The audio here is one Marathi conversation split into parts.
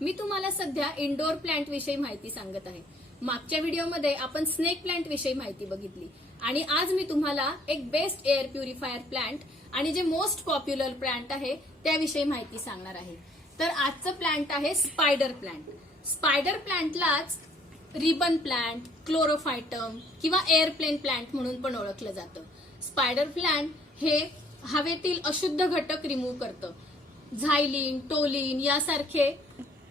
मी तुम्हाला सध्या इंडोर प्लांट विषयी माहिती सांगत आहे। मागच्या व्हिडिओमध्ये आपण स्नेक प्लांट विषयी माहिती बघितली आणि आज मी तुम्हाला एक बेस्ट एअर प्युरिफायर प्लांट आणि जे मोस्ट पॉप्युलर प्लांट आहे त्याविषयी माहिती सांगणार आहे। तर आजचं प्लांट आहे स्पायडर प्लांट। स्पायडर प्लांटलाच रिबन प्लांट, क्लोरोफायटम किंवा एअरप्लेन प्लांट म्हणून पण ओळखलं जातं। स्पायडर प्लांट हे हवेतील अशुद्ध घटक रिमूव्ह करतं, झायलिन, टोलिन यासारखे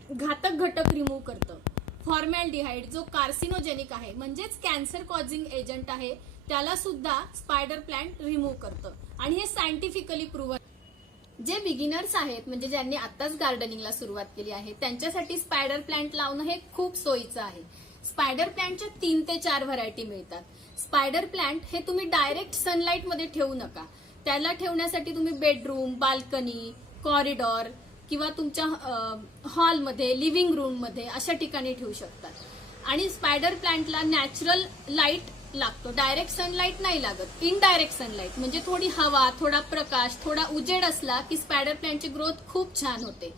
घातक घटक रिमूव्ह करतं। फॉर्मॅल्डिहाइड जो कार्सिनोजेनिक आहे म्हणजेच कॅन्सर कॉझिंग एजंट आहे त्याला सुद्धा स्पायडर प्लांट रिमूव्ह करतं आणि हे सायंटिफिकली प्रूव्हन। जे बिगिनर्स आहेत म्हणजे ज्यांनी आताच गार्डनिंगला सुरुवात केली आहे त्यांच्यासाठी स्पायडर प्लांट लावणं हे खूप सोयीचं आहे। स्पायडर प्लांटच्या 3 ते 4 व्हरायटी मिळतात। स्पायडर प्लांट हे तुम्ही डायरेक्ट सनलाइट मध्ये ठेवू नका, त्याला ठेवण्यासाठी तुम्ही बेडरूम, बाल्कनी, कॉरिडॉर किंवा तुमच्या हॉलमध्ये, लिव्हिंग रूम मध्ये अशा ठिकाणी ठेवू शकतात। आणि स्पायडर प्लांटला नॅचरल लाईट लागतो, डायरेक्ट सनलाइट नाही लागत, इनडायरेक्ट सनलाइट म्हणजे थोडी हवा, थोडा प्रकाश, थोडा उजेड असला की स्पायडर प्लांटची ग्रोथ खूप छान होते।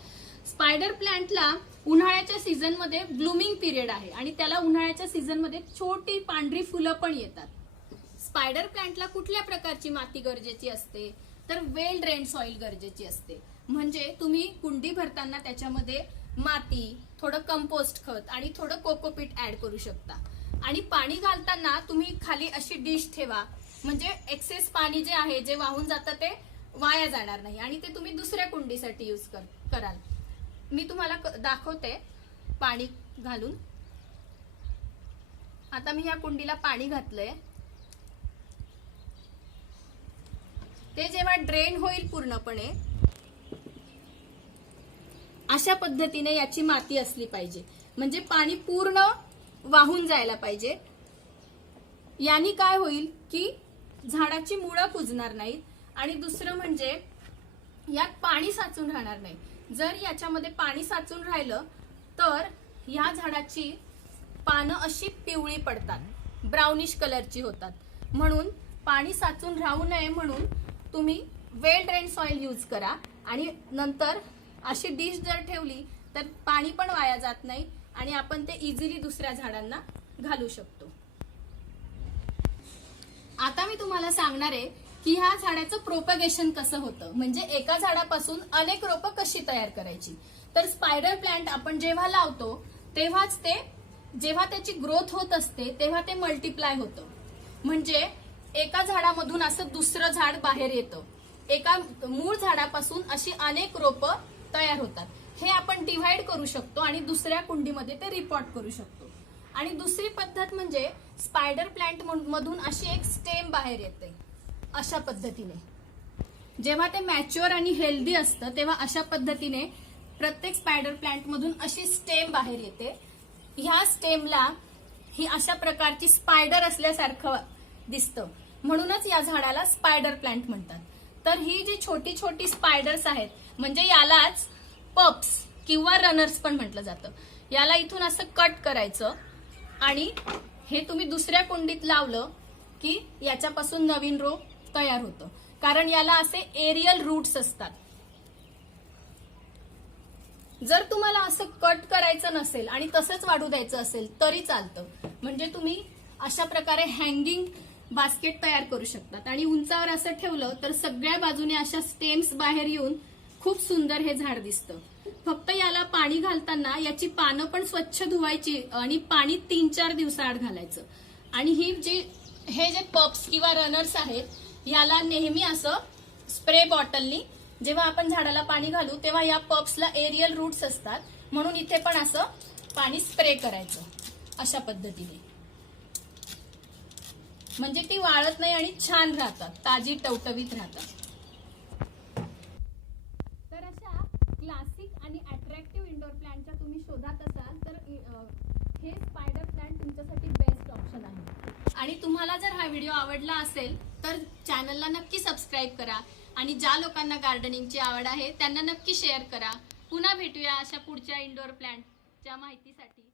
स्पायडर प्लांटला उन्हाळ्याच्या सीझन मध्ये ब्लूमिंग पिरियड आहे आणि त्याला उन्हाळ्याच्या सीझन मध्ये छोटी पांढरी फुलं पण येतात। स्पायडर प्लांटला कुठल्या प्रकारची माती गरजेची असते तर वेल ड्रेन सॉइल गरजेची असते। म्हणजे तुम्ही कुंडी भरताना त्याच्यामध्ये माती, थोडं कंपोस्ट खत आणि थोडं कोकोपीट ऍड करू शकता। आणि पाणी घालताना तुम्ही खाली अशी डिश ठेवा म्हणजे एक्सेस पाणी जे आहे जे वाहून जातं ते वाया जाणार नाही आणि ते तुम्ही दुसऱ्या कुंडीसाठी यूज कराल। मी तुम्हाला दाखवते पाणी घालून। आता मी या कुंडीला पाणी घातलंय, ते जेव्हा ड्रेन होईल पूर्णपणे अशा पद्धतीने याची माती असली पाहिजे म्हणजे पाणी पूर्ण वाहून जायला पाहिजे। यानी काय होईल की झाडाची मुळं कुजणार नाहीत आणि दुसरं म्हणजे यात पाणी साचून राहणार नाही। जर याच्यामध्ये पाणी साचून राहिलं तर या झाडाची पानं अशी पिवळी पडतात, ब्राउनिश कलरची होतात। म्हणून पाणी साचून राहू नये म्हणून तुम्ही वेल ड्रेन सॉइल यूज करा आणि नंतर अशी डिश जर ठेवली तर पाणी पण वाया जात नाही आणि आपण ते इझिली दुसऱ्या झाडांना घालू शकतो। आता मी तुम्हाला सांगणार आहे की ह्या झाडाचं प्रोपगेशन कसं होतं, म्हणजे एका झाडापासून अनेक रोपं कशी तयार करायची। तर स्पायडर प्लांट आपण जेव्हा लावतो तेव्हाच ते जेव्हा त्याची ग्रोथ होत असते तेव्हा ते मल्टिप्लाय होतं। म्हणजे एका झाडामधून असं दुसरं झाड बाहेर येतं, एका मूळ झाडापासून अशी अनेक रोपं तयार होतात। हे आपण डिव्हाइड करू शकतो आणि दुसऱ्या कुंडीमध्ये ते रिपोर्ट करू शकतो। आणि दुसरी पद्धत म्हणजे स्पायडर प्लांट मधून अशी एक स्टेम बाहेर येते अशा पद्धतीने। जेव्हा ते मॅच्युअर आणि हेल्दी असतं तेव्हा अशा पद्धतीने प्रत्येक स्पायडर प्लांट मधून अशी स्टेम बाहेर येते। ह्या स्टेमला ही अशा प्रकारची स्पायडर असल्यासारखं दिसतं म्हणूनच या झाडाला स्पायडर प्लांट म्हणतात। तर ही जी छोटी छोटी स्पायडर्स आहेत म्हणजे यालाच पप्स किंवा रनर्स पण म्हटलं जातं। याला इथून असं कट करायचं आणि हे तुम्ही दुसऱ्या कुंडीत लावलं की याच्यापासून नवीन रोप तयार होतं, कारण याला असे एरियल रूट्स असतात। जर तुम्हाला असं कट करायचं नसेल आणि तसंच वाढू द्यायचं असेल तरी चालतं, म्हणजे तुम्ही अशा प्रकारे हँगिंग बास्केट तयार करू शकतात आणि उंचावर असं ठेवलं तर सगळ्या बाजूने अशा स्टेम्स बाहेर येऊन खूप सुंदर हे झाड दिसतं। फक्त याला पाणी घालताना याची पानं पण स्वच्छ धुवायची आणि पाणी 3-4 दिवसाआड घालायचं। आणि हे जे पप्स किंवा रनर्स आहेत याला नेहमी असं स्प्रे बॉटलनी जेव्हा आपण झाडाला पाणी घालू तेव्हा या पप्सला एरियल रूट्स असतात म्हणून इथे पण असं पाणी स्प्रे करायचं अशा पद्धतीने, म्हणजे ती वाळत नाही आणि छान राहतात, ताजी टवटवीत राहतात। तर अशा क्लासिक आणि अट्रॅक्टिव्ह इंडोर प्लांटच्या तुम्ही शोधात असाल तर हे स्पायडर प्लांट तुमच्यासाठी बेस्ट ऑप्शन आहे। आणि तुम्हाला जर हा व्हिडिओ आवडला असेल तर चॅनलला नक्की सबस्क्राईब करा आणि ज्या लोकांना गार्डनिंगची आवड आहे त्यांना नक्की शेअर करा। पुन्हा भेटूया अशा पुढच्या इंडोर प्लांटच्या माहितीसाठी।